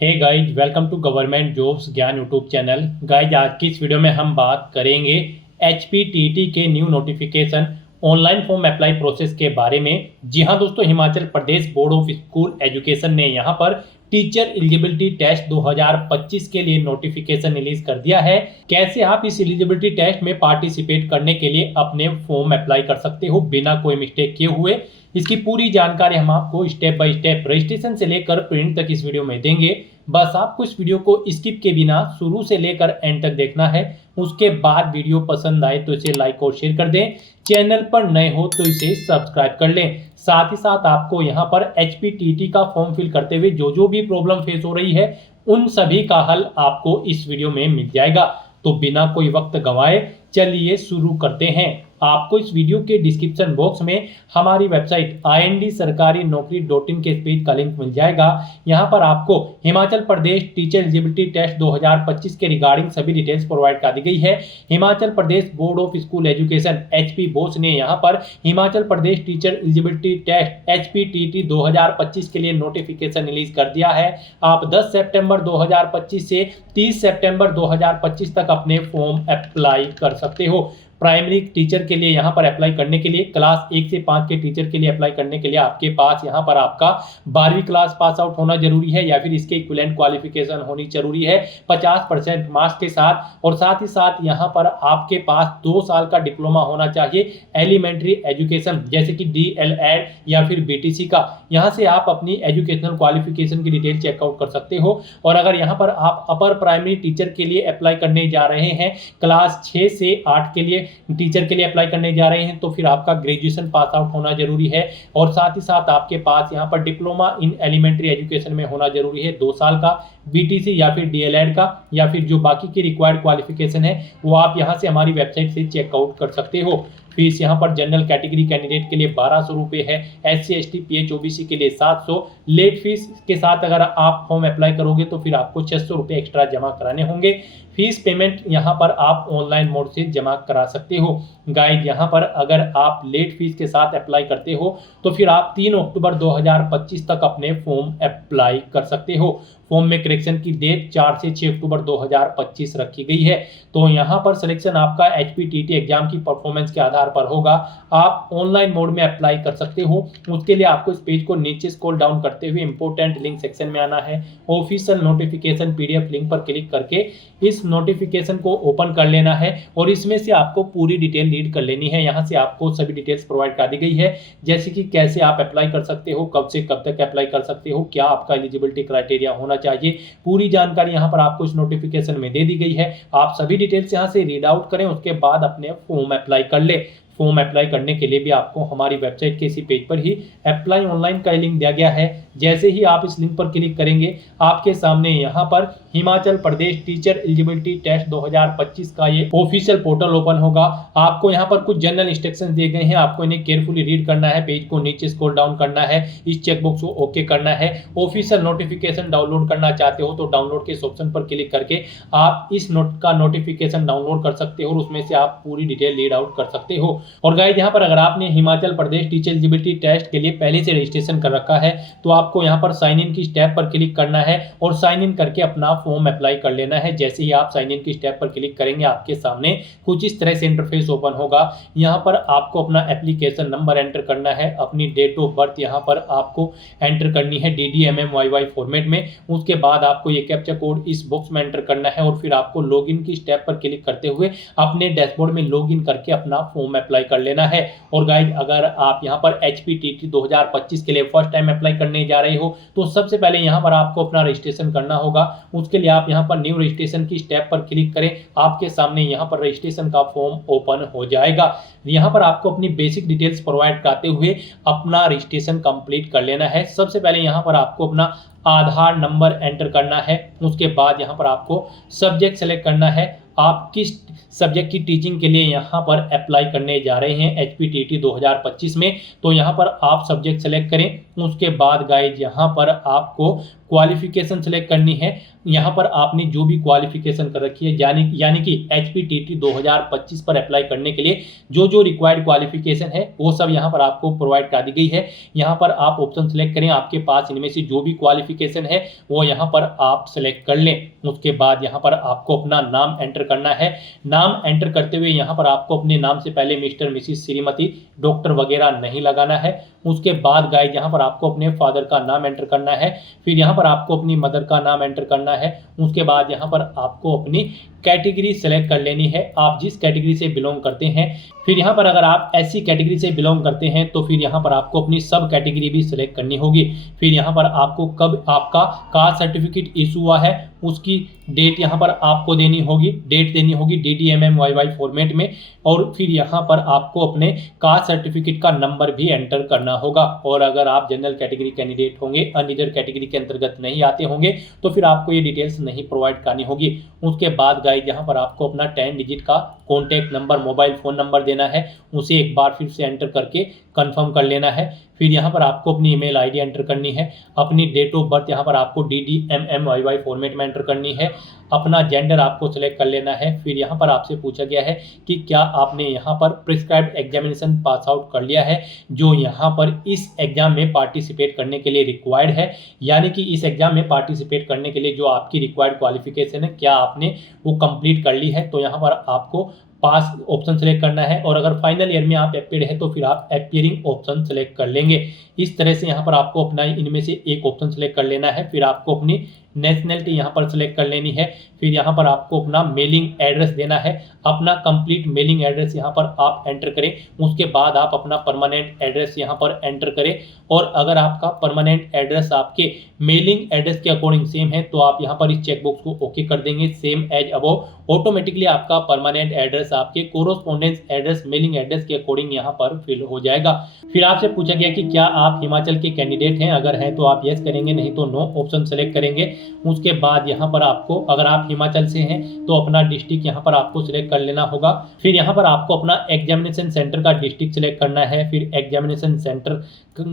Hey guys, welcome to government jobs Gyan YouTube channel. Guys, आज की इस वीडियो में हम बात करेंगे HPTT के new notification online form apply process के बारे में। जी हाँ दोस्तों, Himachal Pradesh board of school education ने यहाँ पर टीचर एलिजिबिलिटी टेस्ट 2025 के लिए नोटिफिकेशन रिलीज कर दिया है। कैसे आप इस एलिजिबिलिटी टेस्ट में पार्टिसिपेट करने के लिए अपने फॉर्म अप्लाई कर सकते हो बिना कोई मिस्टेक किए हुए, इसकी पूरी जानकारी हम आपको स्टेप बाय स्टेप रजिस्ट्रेशन से लेकर प्रिंट तक इस वीडियो में देंगे। बस आपको इस वीडियो को स्किप के बिना शुरू से लेकर एंड तक देखना है। उसके बाद वीडियो पसंद आए तो इसे लाइक और शेयर कर दें। चैनल पर नए हो तो इसे सब्सक्राइब कर लें। साथ ही साथ आपको यहाँ पर HPTT का फॉर्म फिल करते हुए जो जो भी प्रॉब्लम फेस हो रही है उन सभी का हल आपको इस वीडियो में मिल जाएगा। तो बिना कोई वक्त गंवाए चलिए शुरू करते हैं। आपको इस वीडियो के डिस्क्रिप्शन बॉक्स में हमारी वेबसाइट IND-sarkari-naukri.in के पेज का लिंक मिल जाएगा। यहाँ पर आपको Himachal Pradesh teacher eligibility test 2025 के रिगार्डिंग सभी डिटेल्स प्रोवाइड कर दी गई है। Himachal Pradesh board of school education HP BOSE ने यहाँ पर Himachal Pradesh teacher eligibility test HPTT 2025 के लिए नोटिफिकेशन रिलीज कर दिया है। आप 10 सितंबर 2025 से 30 सितंबर 2025 तक अपने फॉर्म अप्लाई कर सकते हो। प्राइमरी टीचर के लिए यहाँ पर अप्लाई करने के लिए, क्लास 1 से 5 के टीचर के लिए अप्लाई करने के लिए आपके पास यहाँ पर आपका 12वीं क्लास पास आउट होना जरूरी है या फिर इसके इक्विवेलेंट क्वालिफिकेशन होनी जरूरी है 50% मार्क्स के साथ। और साथ ही साथ यहाँ पर आपके पास 2 साल का डिप्लोमा होना चाहिए एलिमेंट्री एजुकेशन, जैसे कि DLED या फिर BTC का। यहाँ से आप अपनी एजुकेशनल क्वालिफिकेशन की डिटेल चेकआउट कर सकते हो। और अगर यहाँ पर आप अपर प्राइमरी टीचर के लिए अप्लाई करने जा रहे हैं, क्लास 6 से 8 के लिए टीचर के लिए अप्लाई करने जा रहे हैं, तो फिर आपका ग्रेजुएशन पास आउट होना जरूरी है। और साथ ही साथ आपके पास यहाँ पर डिप्लोमा इन एलिमेंट्री एजुकेशन में होना जरूरी है 2 साल का, BTC या फिर DLED का, या फिर जो बाकी की रिक्वायर्ड क्वालिफिकेशन है वो आप यहाँ से हमारी वेबसाइट से चेकआउट कर सकते हो। फीस यहाँ पर जनरल कैटेगरी कैंडिडेट के लिए 1200 रुपये है, SC ST PH OBC के लिए 700। लेट फीस के साथ अगर आप फॉर्म अप्लाई करोगे तो फिर आपको 600 रुपये एक्स्ट्रा जमा कराने होंगे। फीस पेमेंट यहाँ पर आप ऑनलाइन मोड से जमा करा सकते हो। गाइड, यहाँ पर अगर आप लेट फीस के साथ अप्लाई करते हो तो फिर आप 3 अक्टूबर 2025 तक अपने फॉर्म अप्लाई कर सकते हो। फॉर्म में करेक्शन की डेट 4 से 6 अक्टूबर 2025 रखी गई है। तो यहाँ पर सिलेक्शन आपका HPTT एग्जाम की परफॉर्मेंस के आधार पर होगा। आप ऑनलाइन मोड में अप्लाई कर सकते हो। उसके लिए आपको इस पेज को नीचे स्क्रॉल डाउन करते हुए इंपॉर्टेंट लिंक सेक्शन में आना है। ऑफिशियल नोटिफिकेशन PDF लिंक पर क्लिक करके इस नोटिफिकेशन को ओपन कर लेना है और इसमें से आपको पूरी डिटेल रीड कर लेनी है। यहाँ से आपको सभी डिटेल्स प्रोवाइड कर दी गई है, जैसे कि कैसे आप अप्लाई कर सकते हो, कब से कब तक अप्लाई कर सकते हो, क्या आपका एलिजिबिलिटी क्राइटेरिया होना चाहिए। पूरी जानकारी यहाँ पर आपको इस नोटिफिकेशन में दे दी गई है। आप सभी डिटेल्स यहाँ से रीड आउट करें, उसके बाद अपने फॉर्म अप्लाई कर ले। फॉर्म अप्लाई करने के लिए भी आपको हमारी वेबसाइट के इसी पेज पर ही अप्लाई ऑनलाइन का लिंक दिया गया है। जैसे ही आप इस लिंक पर क्लिक करेंगे आपके सामने यहाँ पर Himachal Pradesh teacher eligibility test 2025 का ये ऑफिशियल पोर्टल ओपन होगा। आपको यहाँ पर कुछ जनरल इंस्ट्रक्शंस दिए गए हैं, आपको इन्हें केयरफुली रीड करना है। पेज को नीचे स्क्रॉल डाउन करना है, इस चेकबॉक्स को ओके करना है। ऑफिशियल नोटिफिकेशन डाउनलोड करना चाहते हो तो डाउनलोड के इस ऑप्शन पर क्लिक करके आप इस नोटिफिकेशन डाउनलोड कर सकते हो और उसमें से आप पूरी डिटेल रीड आउट कर सकते हो। और गाइस, यहाँ पर अगर आपने Himachal Pradesh teacher eligibility test के लिए पहले से रजिस्ट्रेशन कर रखा है तो आपको यहाँ पर साइन इन की स्टेप पर क्लिक करना है और साइन इन करके अपना फॉर्म अप्लाई कर लेना है। जैसे ही आप साइन इन की स्टेप पर क्लिक करेंगे आपके सामने कुछ इस तरह से इंटरफेस ओपन होगा। यहाँ पर आपको अपना एप्लीकेशन नंबर एंटर करना है, अपनी डेट ऑफ बर्थ यहाँ पर आपको एंटर करनी है DDMMYY फॉर्मेट में। उसके बाद आपको ये कैप्चा कोड इस बॉक्स में एंटर करना है और फिर आपको लॉगिन की स्टेप पर क्लिक करते हुए अपने डैशबोर्ड में लॉगिन करके अपना फॉर्म अप्लाई कर लेना है। और गाइस, अगर आप यहाँ पर HPTT 2025 के लिए फर्स्ट टाइम अप्लाई करने जा रहे हो तो सबसे पहले यहाँ पर आपको अपना रजिस्ट्रेशन करना होगा। उसके लिए आप यहाँ पर न्यू रजिस्ट्रेशन की स्टेप पर क्लिक करें, आपके सामने यहाँ पर रजिस्ट्रेशन का फॉर्म ओपन हो जाएगा। यहाँ पर आपको अपनी बेसिक डिटेल्स प्रोवाइड करते हुए अपना रजिस्ट्रेशन कंप्लीट कर लेना है। सबसे पहले यहाँ पर आपको अपना आधार नंबर एंटर करना है। उसके बाद यहाँ पर आपको सब्जेक्ट सेलेक्ट करना है, आप किस सब्जेक्ट की टीचिंग के लिए यहाँ पर अप्लाई करने जा रहे हैं HPTT 2025 में, तो यहाँ पर आप सब्जेक्ट सेलेक्ट करें। उसके बाद गाइज यहाँ पर आपको क्वालिफिकेशन सेलेक्ट करनी है। यहाँ पर आपने जो भी क्वालिफिकेशन कर रखी है यानी कि HPTT 2025 पर अप्लाई करने के लिए जो जो रिक्वायर्ड क्वालिफिकेशन है वो सब यहाँ पर आपको प्रोवाइड कर दी गई है। यहाँ पर आप ऑप्शन सेलेक्ट करें, आपके पास इनमें से जो भी क्वालिफिकेशन है वो यहाँ पर आप सेलेक्ट कर लें। उसके बाद यहाँ पर आपको अपना नाम एंटर करना है। नाम एंटर करते हुए यहाँ पर आपको अपने नाम से पहले मिस्टर, मिसिस, श्रीमती, डॉक्टर वगैरह नहीं लगाना है। उसके बाद गाइस यहाँ पर आपको अपने फादर का नाम एंटर करना है। फिर यहाँ पर आपको अपनी मदर का नाम एंटर करना है। उसके बाद यहाँ पर आपको अपनी कैटेगरी सेलेक्ट कर लेनी है, आप जिस कैटेगरी से बिलोंग करते हैं। फिर यहाँ पर अगर आप SC कैटेगरी से बिलोंग करते हैं तो फिर यहाँ पर आपको अपनी सब कैटेगरी भी सिलेक्ट करनी होगी। फिर यहाँ पर आपको कब आपका कास्ट सर्टिफिकेट इशू हुआ है उसकी डेट यहाँ पर आपको देनी होगी, DDMMYY फॉर्मेट में। और फिर यहाँ पर आपको अपने कास्ट सर्टिफिकेट का नंबर भी एंटर करना होगा। और अगर आप जनरल कैटेगरी कैंडिडेट होंगे, अनरिजर्व कैटेगरी के अंतर्गत नहीं आते होंगे तो फिर आपको ये डिटेल्स नहीं प्रोवाइड करनी होगी। उसके बाद गाइस यहाँ पर आपको अपना 10 डिजिट का contact number, mobile phone number देना है, उसे एक बार फिर से एंटर करके कंफर्म कर लेना है। फिर यहाँ पर आपको अपनी ईमेल आईडी एंटर करनी है। अपनी डेट ऑफ बर्थ यहाँ पर आपको DDMMYY फॉर्मेट में एंटर करनी है। अपना जेंडर आपको सेलेक्ट कर लेना है। फिर यहाँ पर आपसे पूछा गया है कि क्या आपने यहाँ पर प्रिस्क्राइब्ड एग्जामिनेशन पास आउट कर लिया है जो यहाँ पर इस एग्जाम में पार्टिसिपेट करने के लिए रिक्वायर्ड है। यानी कि इस एग्जाम में पार्टिसिपेट करने के लिए जो आपकी रिक्वायर्ड क्वालिफिकेशन है क्या आपने वो कंप्लीट कर ली है। तो यहाँ पर आपको पास ऑप्शन सेलेक्ट करना है। और अगर फाइनल ईयर में आप अपेयर है तो फिर आप अपेयरिंग ऑप्शन सेलेक्ट कर लेंगे। इस तरह से यहाँ पर आपको अपना इनमें से एक ऑप्शन सेलेक्ट कर लेना है। फिर आपको अपनी नेशनलिटी यहाँ पर सेलेक्ट कर लेनी है। फिर यहाँ पर आपको अपना मेलिंग एड्रेस देना है। अपना कंप्लीट मेलिंग एड्रेस यहाँ पर आप एंटर करें। उसके बाद आप अपना परमानेंट एड्रेस यहाँ पर एंटर करें। और अगर आपका परमानेंट एड्रेस आपके मेलिंग एड्रेस के अकॉर्डिंग सेम है तो आप यहाँ पर इस चेकबॉक्स को ओके कर देंगे, सेम एज अबव। ऑटोमेटिकली आपका परमानेंट एड्रेस आपके कोरोस्पोंडेंस एड्रेस, मेलिंग एड्रेस के अकॉर्डिंग यहाँ पर फिल हो जाएगा। फिर आपसे पूछा गया कि क्या आप हिमाचल के कैंडिडेट हैं, अगर हैं तो आप यस करेंगे, नहीं तो नो ऑप्शन सेलेक्ट करेंगे। उसके बाद यहाँ पर आपको, अगर आप हिमाचल से हैं तो अपना डिस्ट्रिक्ट यहाँ पर आपको सिलेक्ट कर लेना होगा। फिर यहाँ पर आपको अपना एग्जामिनेशन सेंटर का डिस्ट्रिक्ट सिलेक्ट करना है। फिर एग्जामिनेशन सेंटर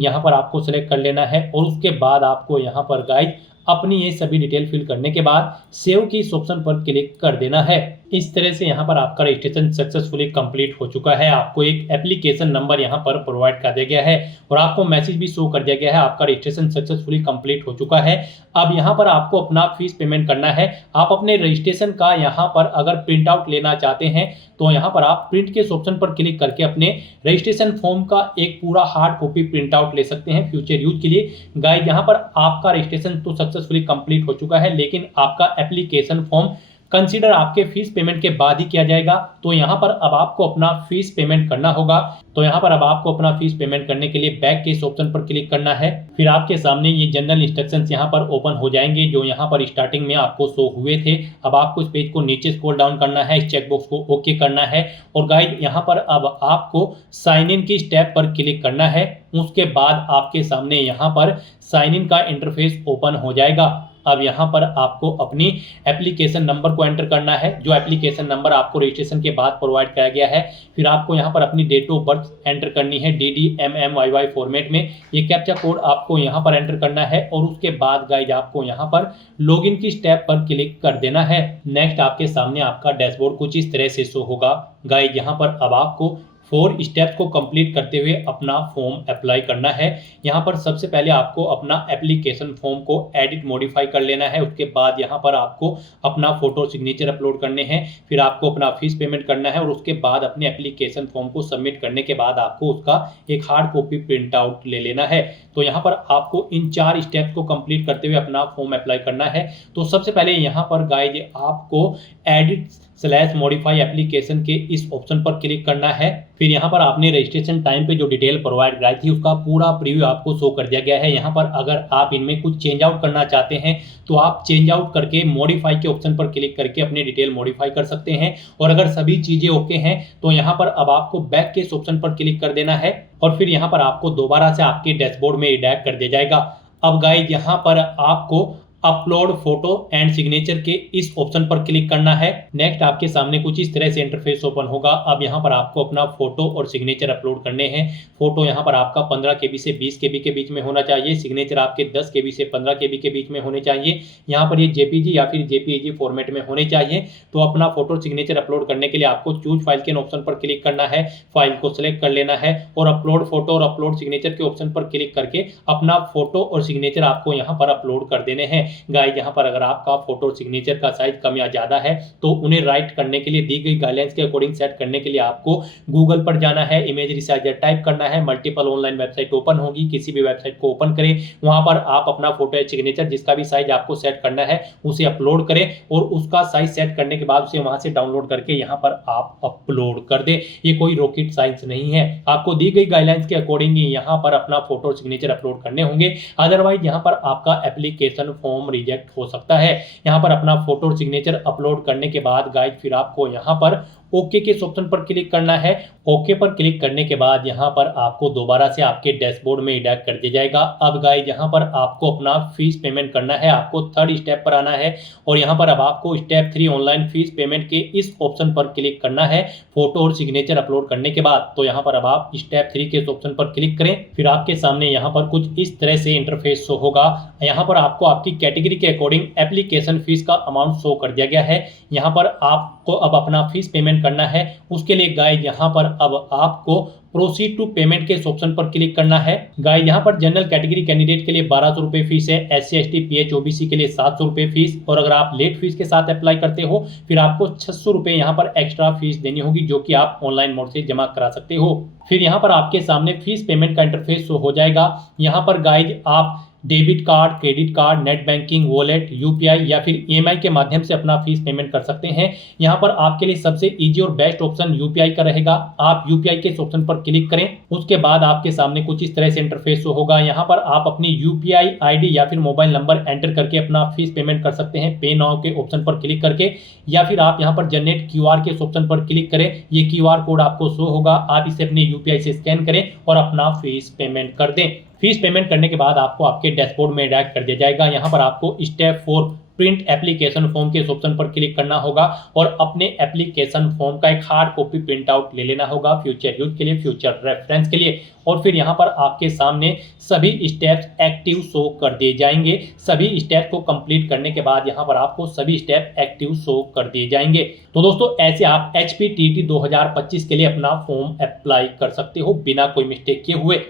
यहाँ पर आपको सिलेक्ट कर लेना है। और उसके बाद आपको यहाँ पर गाइस अपनी ये सभी डिटेल फिल करने के बाद सेव की इस ऑप्शन पर क्लिक कर देना है। इस तरह से यहाँ पर आपका रजिस्ट्रेशन सक्सेसफुली कंप्लीट हो चुका है। आपको एक एप्लीकेशन नंबर यहाँ पर प्रोवाइड कर दिया गया है और आपको मैसेज भी शो कर दिया गया है, आपका रजिस्ट्रेशन सक्सेसफुली कंप्लीट हो चुका है। अब यहाँ पर आपको अपना फीस पेमेंट करना है। आप अपने रजिस्ट्रेशन का यहाँ पर अगर प्रिंट आउट लेना चाहते हैं तो यहाँ पर आप प्रिंट के ऑप्शन पर क्लिक करके अपने रजिस्ट्रेशन फॉर्म का एक पूरा हार्ड कॉपी प्रिंट आउट ले सकते हैं फ्यूचर यूज के लिए। गाइस यहाँ पर आपका रजिस्ट्रेशन तो सक्सेसफुली कंप्लीट हो चुका है, लेकिन आपका एप्लीकेशन फॉर्म कंसीडर आपके फीस पेमेंट के बाद ही किया जाएगा। तो यहाँ पर अब आपको अपना फीस पेमेंट करना होगा। तो यहाँ पर अब आपको अपना फीस पेमेंट करने के लिए बैक के इस ऑप्शन पर क्लिक करना है। फिर आपके सामने ये जनरल इंस्ट्रक्शंस यहाँ पर ओपन हो जाएंगे जो यहाँ पर स्टार्टिंग में आपको शो हुए थे। अब आपको इस पेज को नीचे स्क्रॉल डाउन करना है, इस चेकबॉक्स को ओके करना है। और गाइस यहाँ पर अब आपको साइन इन की स्टेप पर क्लिक करना है। उसके बाद आपके सामने यहाँ पर साइन इन का इंटरफेस ओपन हो जाएगा। अब यहाँ पर आपको अपनी एप्लीकेशन नंबर को एंटर करना है, जो एप्लीकेशन नंबर आपको रजिस्ट्रेशन के बाद प्रोवाइड कराया गया है। फिर आपको यहाँ पर अपनी डेट ऑफ बर्थ एंटर करनी है DDMMYY फॉर्मेट में। ये कैप्चा कोड आपको यहाँ पर एंटर करना है और उसके बाद गाइस आपको यहाँ पर लॉगिन की स्टेप पर क्लिक कर देना है। नेक्स्ट आपके सामने आपका डैशबोर्ड कुछ इस तरह से शो होगा। गाइस यहाँ पर अब आपको 4 स्टेप्स को कंप्लीट करते हुए अपना फॉर्म अप्लाई करना है। यहाँ पर सबसे पहले आपको अपना एप्लीकेशन फॉर्म को एडिट मॉडिफाई कर लेना है। उसके बाद यहाँ पर आपको अपना फोटो सिग्नेचर अपलोड करने हैं। फिर आपको अपना फीस पेमेंट करना है और उसके बाद अपने एप्लीकेशन फॉर्म को सबमिट करने के बाद आपको उसका एक हार्ड कॉपी प्रिंट आउट ले लेना है। तो यहाँ पर आपको इन 4 स्टेप्स को कंप्लीट करते हुए अपना फॉर्म अप्लाई करना है। तो सबसे पहले यहाँ पर गाइस आपको एडिट/मॉडिफाई एप्लीकेशन के इस ऑप्शन पर क्लिक करना है। फिर यहाँ पर आपने रजिस्ट्रेशन टाइम पे जो डिटेल प्रोवाइड कराई थी उसका पूरा प्रीव्यू आपको शो कर दिया गया है। यहाँ पर अगर आप इनमें कुछ चेंज आउट करना चाहते हैं तो आप चेंज आउट करके मॉडिफाई के ऑप्शन पर क्लिक करके अपनी डिटेल मॉडिफाई कर सकते हैं। और अगर सभी चीज़ें ओके हैं तो यहाँ पर अब आपको बैक के इस ऑप्शन पर क्लिक कर देना है और फिर यहाँ पर आपको दोबारा से आपके डैशबोर्ड में रिडायरेक्ट कर दिया जाएगा। अब गाइस यहाँ पर आपको अपलोड फोटो एंड सिग्नेचर के इस ऑप्शन पर क्लिक करना है। नेक्स्ट आपके सामने कुछ इस तरह से इंटरफेस ओपन होगा। अब यहाँ पर आपको अपना फोटो और सिग्नेचर अपलोड करने हैं। फोटो यहाँ पर आपका 15 KB से 20 KB के बीच में होना चाहिए। सिग्नेचर आपके 10 KB से 15 KB के बीच में होने चाहिए। यहाँ पर ये JPG या फिर JPEG फॉर्मेट में होने चाहिए। तो अपना फोटो सिग्नेचर अपलोड करने के लिए आपको चूज फाइल के ऑप्शन पर क्लिक करना है, फाइल को सिलेक्ट कर लेना है और अपलोड फोटो और अपलोड सिग्नेचर के ऑप्शन पर क्लिक करके अपना फोटो और सिग्नेचर आपको यहाँ पर अपलोड कर देने हैं। गाइस यहाँ पर अगर आपका फोटो सिग्नेचर का साइज कम या ज्यादा है तो उन्हें राइट करने के लिए दी गई गाइडलाइंस के अकॉर्डिंग सेट करने के लिए आपको गूगल पर जाना है, इमेज रिसाइजर टाइप करना है, मल्टीपल ऑनलाइन वेबसाइट ओपन होगी, किसी भी वेबसाइट को ओपन करें, वहां पर आप अपना फोटो या सिग्नेचर जिसका भी साइज आपको सेट करना है उसे अपलोड करें और उसका साइज सेट करने के बाद उसे वहां से डाउनलोड करके यहाँ पर आप अपलोड कर दें। ये कोई रॉकेट साइंस नहीं है, आपको दी गई गाइडलाइंस के अकॉर्डिंग ही यहाँ पर अपना फोटो सिग्नेचर अपलोड करने होंगे। अदरवाइज यहाँ पर आपका एप्लीकेशन फॉर्म रिजेक्ट हो सकता है। यहाँ पर अपना फोटो सिग्नेचर अपलोड करने के बाद गाइस फिर आपको यहाँ पर ओके के ऑप्शन पर क्लिक करना है। ओके पर क्लिक करने के बाद यहाँ पर आपको दोबारा से आपके डैशबोर्ड में रिडायरेक्ट कर दिया जाएगा। अब गाइस यहाँ पर आपको अपना फीस पेमेंट करना है, आपको थर्ड स्टेप पर आना है और यहाँ पर अब आपको स्टेप 3 ऑनलाइन फीस पेमेंट के इस ऑप्शन पर क्लिक करना है फोटो और सिग्नेचर अपलोड करने के बाद। तो यहाँ पर अब आप स्टेप 3 के ऑप्शन पर क्लिक करें, फिर आपके सामने यहाँ पर कुछ इस तरह से इंटरफेस शो होगा। यहाँ पर आपको आपकी कैटेगरी के अकॉर्डिंग एप्लीकेशन फीस का अमाउंट शो कर दिया गया है। यहाँ पर आपको अब अपना फीस पेमेंट करना है। उसके लिए गाइस यहाँ पर अब आपको प्रोसीड टू पेमेंट के ऑप्शन पर क्लिक करना है। गाइस यहाँ पर जनरल कैटेगरी कैंडिडेट के लिए 1200 रुपये फीस है, SC ST PH OBC के लिए 700 रुपये फीस और अगर आप लेट फीस के साथ अप्लाई करते हो फिर आपको 600 रुपये यहाँ पर एक्स्ट्रा फीस देनी होगी जो कि आप ऑनलाइन मोड से जमा करा सकते हो। फिर यहाँ पर आपके सामने फीस पेमेंट का इंटरफेस शो हो जाएगा। यहाँ पर गाइस आप debit card, credit card, net banking, wallet, UPI या फिर EMI के माध्यम से अपना फीस पेमेंट कर सकते हैं। यहाँ पर आपके लिए सबसे इजी और बेस्ट ऑप्शन UPI का रहेगा। आप UPI के ऑप्शन पर क्लिक करें, उसके बाद आपके सामने कुछ इस तरह से इंटरफेस होगा। यहाँ पर आप अपनी UPI ID या फिर मोबाइल नंबर एंटर करके अपना फीस पेमेंट कर सकते हैं पे नाउ के ऑप्शन पर क्लिक करके, या फिर आप यहाँ पर जनरेट QR के ऑप्शन पर क्लिक करें। ये QR कोड आपको शो होगा, आप इसे अपने UPI से स्कैन करें और अपना फीस पेमेंट कर दें। फीस पेमेंट करने के बाद आपको आपके डैशबोर्ड में डायरेक्ट कर दिया जाएगा। यहाँ पर आपको स्टेप 4 प्रिंट एप्लीकेशन फॉर्म के ऑप्शन पर क्लिक करना होगा और अपने एप्लीकेशन फॉर्म का एक हार्ड कॉपी प्रिंट आउट ले लेना होगा फ्यूचर यूज के लिए, फ्यूचर रेफरेंस के लिए। और फिर यहाँ पर आपके सामने सभी स्टेप्स एक्टिव शो कर दिए जाएंगे। सभी स्टेप को कंप्लीट करने के बाद यहाँ पर आपको सभी स्टेप एक्टिव शो कर दिए जाएंगे। तो दोस्तों ऐसे आप HPTT 2025 के लिए अपना फॉर्म अप्लाई कर सकते हो बिना कोई मिस्टेक किए हुए।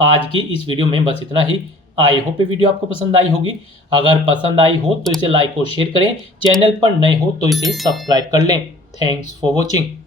आज की इस वीडियो में बस इतना ही। आई होप ये वीडियो आपको पसंद आई होगी। अगर पसंद आई हो तो इसे लाइक और शेयर करें, चैनल पर नए हो तो इसे सब्सक्राइब कर लें। Thanks for watching.